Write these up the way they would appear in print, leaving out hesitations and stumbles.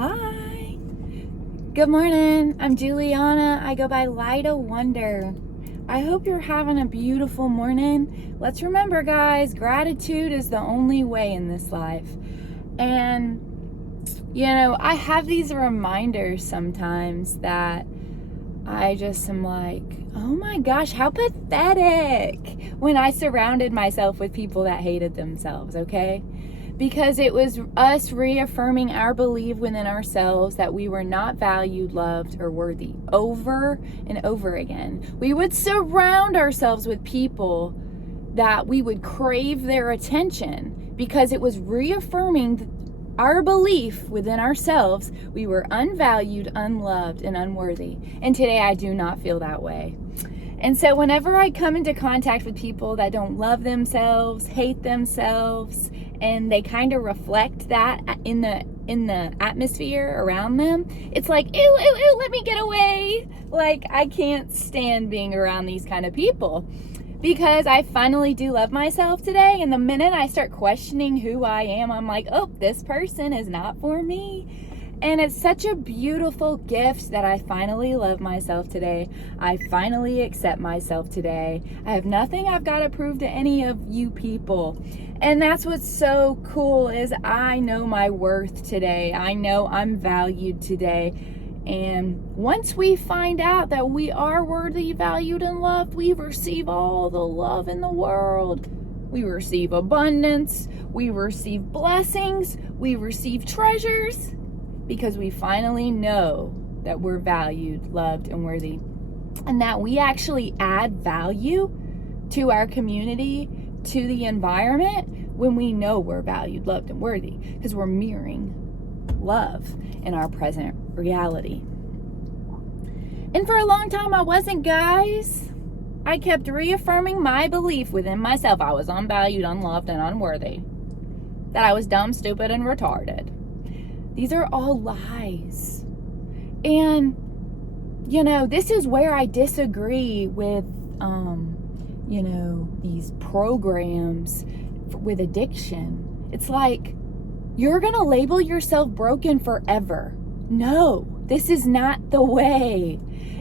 Hi. Good morning. I'm Juliana. I go by Light of Wonder. I hope you're having a beautiful morning. Let's remember, guys, gratitude is the only way in this life. And, I have these reminders sometimes that I just am like, oh my gosh, how pathetic when I surrounded myself with people that hated themselves, okay? Because it was us reaffirming our belief within ourselves that we were not valued, loved, or worthy over and over again. We would surround ourselves with people that we would crave their attention because it was reaffirming our belief within ourselves we were unvalued, unloved, and unworthy. And today I do not feel that way. And so whenever I come into contact with people that don't love themselves, hate themselves, and they kind of reflect that in the atmosphere around them, it's like, ew, ew, ew, let me get away. Like, I can't stand being around these kind of people because I finally do love myself today. And the minute I start questioning who I am, I'm like, oh, this person is not for me. And it's such a beautiful gift that I finally love myself today. I finally accept myself today. I have nothing I've got to prove to any of you people. And that's what's so cool is I know my worth today. I know I'm valued today. And once we find out that we are worthy, valued, and loved, we receive all the love in the world. We receive abundance. We receive blessings. We receive treasures. Because we finally know that we're valued, loved, and worthy. And that we actually add value to our community, to the environment, when we know we're valued, loved, and worthy. Because we're mirroring love in our present reality. And for a long time I wasn't, guys. I kept reaffirming my belief within myself I was unvalued, unloved, and unworthy. That I was dumb, stupid, and retarded. These are all lies. And, this is where I disagree with, these programs with addiction. It's like, you're going to label yourself broken forever. No, this is not the way.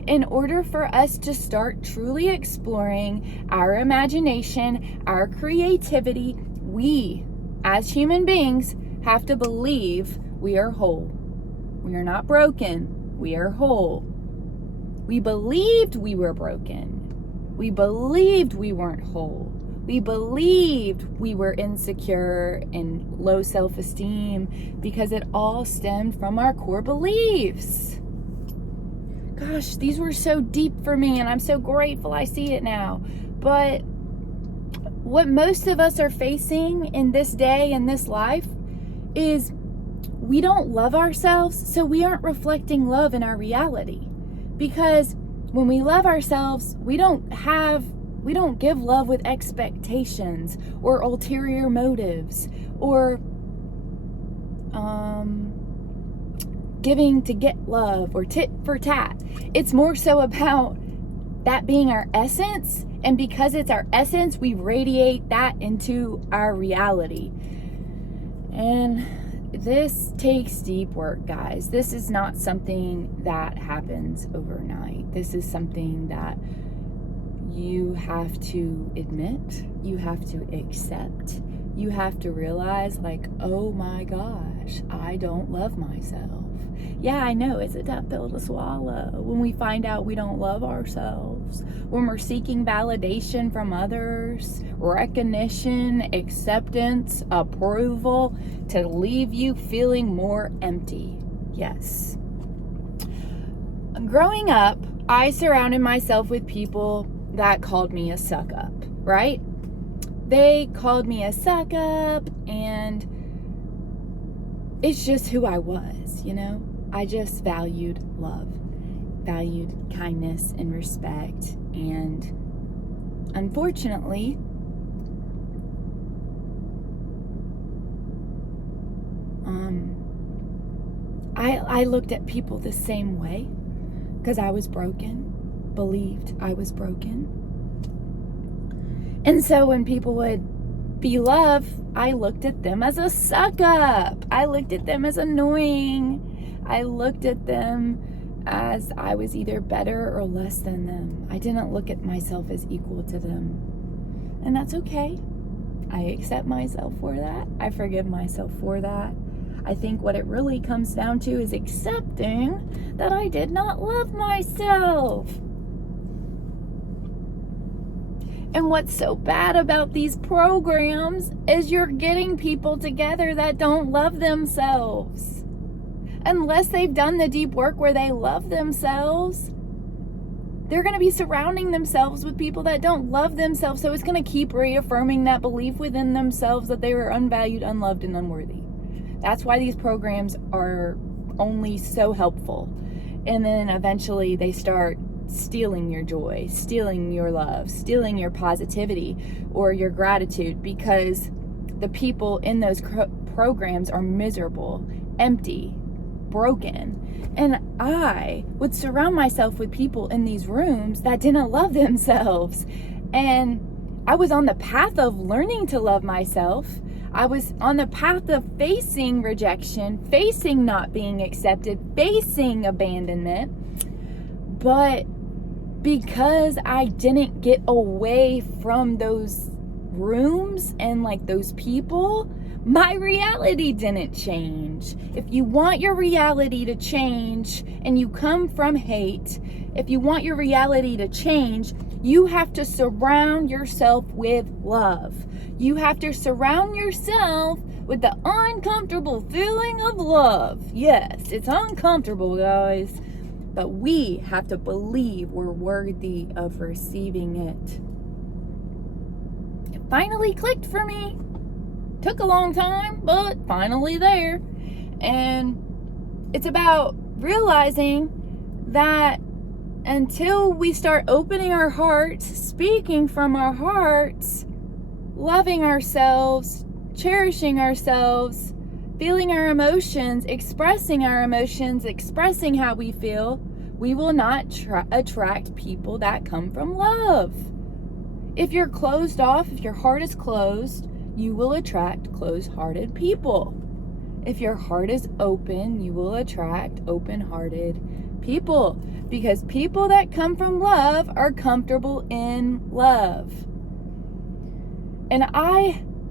In order for us to start truly exploring our imagination, our creativity, we, as human beings, have to believe we are whole. We are not broken. We are whole. We believed we were broken. We believed we weren't whole. We believed we were insecure and low self-esteem because it all stemmed from our core beliefs. Gosh, these were so deep for me, and I'm so grateful I see it now. But what most of us are facing in this day, in this life, is we don't love ourselves, so we aren't reflecting love in our reality. Because when we love ourselves, we don't give love with expectations or ulterior motives or giving to get love or tit for tat. It's more so about that being our essence, and because it's our essence, we radiate that into our reality. And this takes deep work, guys. This is not something that happens overnight. This is something that you have to admit, you have to accept, you have to realize, like, oh my gosh, I don't love myself. Yeah, I know it's a tough pill to swallow when we find out we don't love ourselves, when we're seeking validation from others, recognition, acceptance, approval, to leave you feeling more empty. Yes. Growing up, I surrounded myself with people that called me a suck up, right? They called me a suck up, and it's just who I was, I just valued love, valued kindness and respect. And unfortunately, I looked at people the same way because I was broken, believed I was broken. And so when people would be loved, I looked at them as a suck up. I looked at them as annoying. I looked at them as I was either better or less than them. I didn't look at myself as equal to them. And that's okay. I accept myself for that. I forgive myself for that. I think what it really comes down to is accepting that I did not love myself. And what's so bad about these programs is you're getting people together that don't love themselves. Unless they've done the deep work where they love themselves, they're going to be surrounding themselves with people that don't love themselves. So it's going to keep reaffirming that belief within themselves that they are unvalued, unloved, and unworthy. That's why these programs are only so helpful. And then eventually they start stealing your joy, stealing your love, stealing your positivity or your gratitude, because the people in those programs are miserable, empty, broken. And I would surround myself with people in these rooms that didn't love themselves. And I was on the path of learning to love myself. I was on the path of facing rejection, facing not being accepted, facing abandonment. But because I didn't get away from those rooms and like those people, my reality didn't change. If you want your reality to change and you come from hate, if you want your reality to change, you have to surround yourself with love. You have to surround yourself with the uncomfortable feeling of love. Yes, it's uncomfortable, guys. But we have to believe we're worthy of receiving it. It finally clicked for me. Took a long time, but finally there. And it's about realizing that until we start opening our hearts, speaking from our hearts, loving ourselves, cherishing ourselves, feeling our emotions, expressing how we will, we will not attract people that come from love. If you're closed off, if your heart is closed, you will attract closed-hearted people. If your heart is open, you will attract open-hearted people. Because people that come from love are comfortable in love. And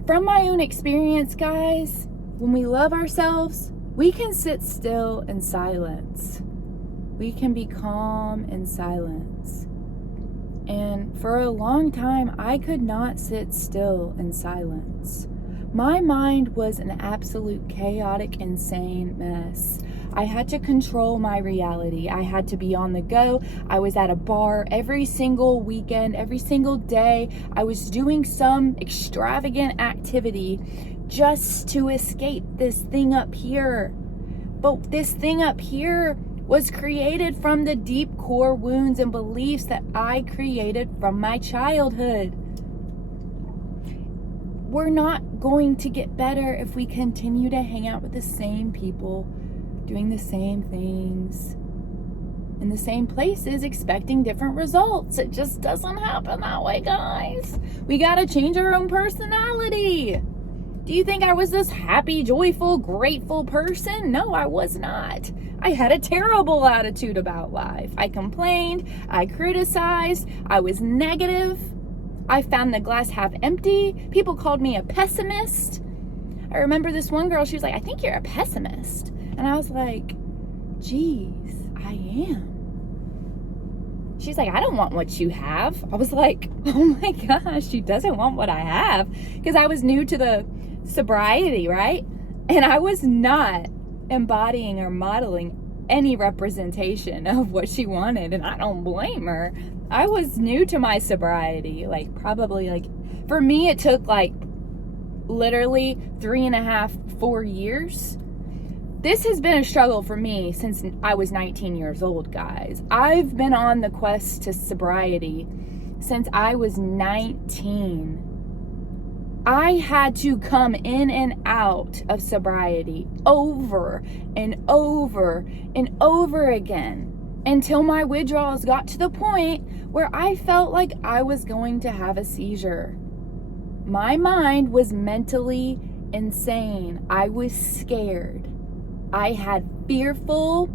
from my own experience, guys, when we love ourselves, we can sit still in silence. We can be calm in silence. And for a long time, I could not sit still in silence. My mind was an absolute chaotic, insane mess. I had to control my reality. I had to be on the go. I was at a bar every single weekend, every single day. I was doing some extravagant activity just to escape this thing up here. But this thing up here was created from the deep core wounds and beliefs that I created from my childhood. We're not going to get better if we continue to hang out with the same people, doing the same things, in the same places, expecting different results. It just doesn't happen that way, guys. We gotta change our own personality. Do you think I was this happy, joyful, grateful person? No, I was not. I had a terrible attitude about life. I complained, I criticized, I was negative. I found the glass half empty. People called me a pessimist. I remember this one girl, she was like, I think you're a pessimist. And I was like, geez, I am. She's like, I don't want what you have. I was like, oh my gosh, she doesn't want what I have. Because I was new to the sobriety, right? And I was not embodying or modeling any representation of what she wanted. And I don't blame her. I was new to my sobriety, for me, it took literally 3.5, 4 years. This has been a struggle for me since I was 19 years old, guys. I've been on the quest to sobriety since I was 19. I had to come in and out of sobriety over and over and over again until my withdrawals got to the point where I felt like I was going to have a seizure. My mind was mentally insane. I was scared. I had fearful,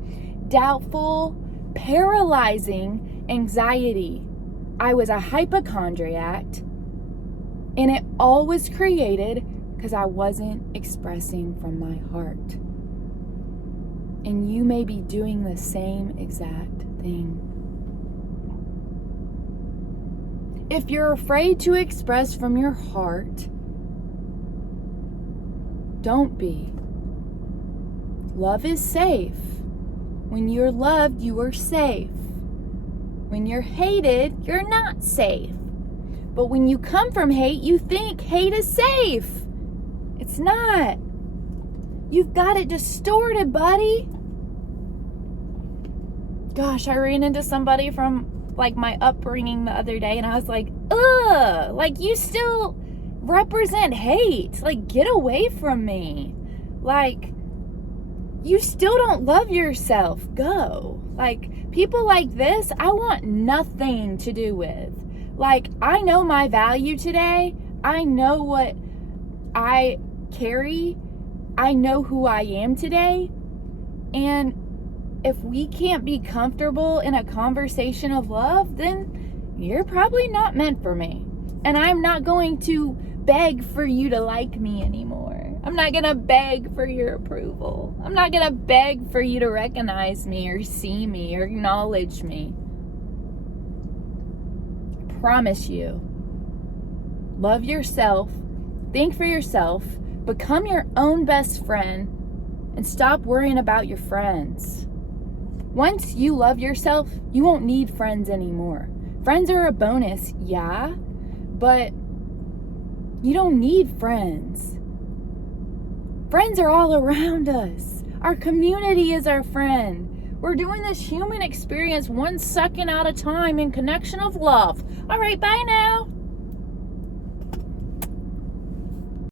doubtful, paralyzing anxiety. I was a hypochondriac, and it all was created because I wasn't expressing from my heart. And you may be doing the same exact thing. If you're afraid to express from your heart, don't be. Love is safe. When you're loved, you are safe. When you're hated, you're not safe. But when you come from hate, you think hate is safe. It's not. You've got it distorted, buddy. Gosh, I ran into somebody from like my upbringing the other day, and I was like, ugh, like you still represent hate. Like, get away from me. Like, you still don't love yourself. Go. Like, people like this, I want nothing to do with. Like, I know my value today. I know what I carry. I know who I am today. And if we can't be comfortable in a conversation of love, then you're probably not meant for me. And I'm not going to beg for you to like me anymore. I'm not going to beg for your approval. I'm not going to beg for you to recognize me or see me or acknowledge me. I promise you. Love yourself. Think for yourself. Become your own best friend. And stop worrying about your friends. Once you love yourself, you won't need friends anymore. Friends are a bonus, yeah, but you don't need friends. Friends are all around us. Our community is our friend. We're doing this human experience 1 second at a time in connection of love. All right, bye now.